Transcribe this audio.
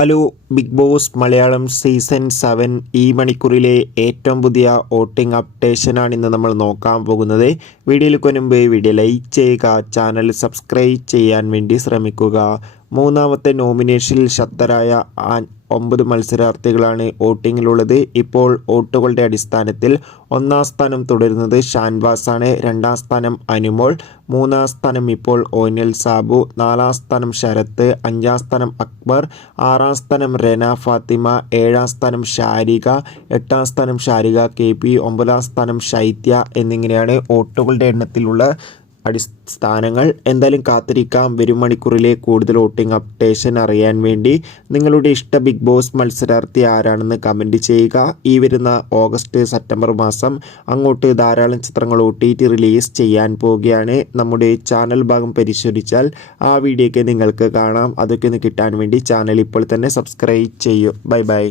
Hello, Bigg Boss Malayalam season 7 ഈ മണിക്കൂറിലെ ഏറ്റവും പുതിയ വോട്ടിംഗ് അപ്ഡേഷനാണ് ഇന്ന് നമ്മൾ നോക്കാൻ പോകുന്നത്. വീഡിയോയിൽ മുൻപ് വീഡിയോ ലൈക്ക് ചെയ്യുക, ചാനൽ സബ്സ്ക്രൈബ് ചെയ്യാൻ വേണ്ടി ശ്രമിക്കുക. മൂന്നാമത്തെ നോമിനേഷനിൽ ശക്തരായ 9 മത്സരാർത്ഥികളാണ് വോട്ടിങ്ങിലുള്ളത്. ഇപ്പോൾ വോട്ടുകളുടെ അടിസ്ഥാനത്തിൽ ഒന്നാം സ്ഥാനം തുടരുന്നത് ഷാൻവാസാണ്, രണ്ടാം സ്ഥാനം അനുമോൾ, മൂന്നാം സ്ഥാനം ഇപ്പോൾ ഓനിൽ സാബു, നാലാം സ്ഥാനം ശരത്ത്, അഞ്ചാം സ്ഥാനം അക്ബർ, ആറാം സ്ഥാനം റെന ഫാത്തിമ, ഏഴാം സ്ഥാനം ഷാരിക, എട്ടാം സ്ഥാനം ഷാരിക KP, ഒമ്പതാം സ്ഥാനം ശൈത്യ എന്നിങ്ങനെയാണ് വോട്ടുകളുടെ എണ്ണത്തിലുള്ള അടിസ്ഥാനങ്ങൾ. എന്തായാലും കാത്തിരിക്കാം വരും മണിക്കൂറിലെ കൂടുതൽ വോട്ടിംഗ് അപ്ഡേഷൻ അറിയാൻ വേണ്ടി. നിങ്ങളുടെ ഇഷ്ട ബിഗ് ബോസ് മത്സരാർത്ഥി ആരാണെന്ന് കമൻറ്റ് ചെയ്യുക. ഈ വരുന്ന ഓഗസ്റ്റ് സെപ്റ്റംബർ മാസം അങ്ങോട്ട് ധാരാളം ചിത്രങ്ങൾ OTT റിലീസ് ചെയ്യാൻ പോവുകയാണ്. നമ്മുടെ ചാനൽ ഭാഗം പരിശോധിച്ചാൽ ആ വീഡിയോയ്ക്ക് നിങ്ങൾക്ക് കാണാം. അതൊക്കെ ഒന്ന് കിട്ടാൻ വേണ്ടി ചാനൽ ഇപ്പോൾ തന്നെ സബ്സ്ക്രൈബ് ചെയ്യൂ. ബൈ.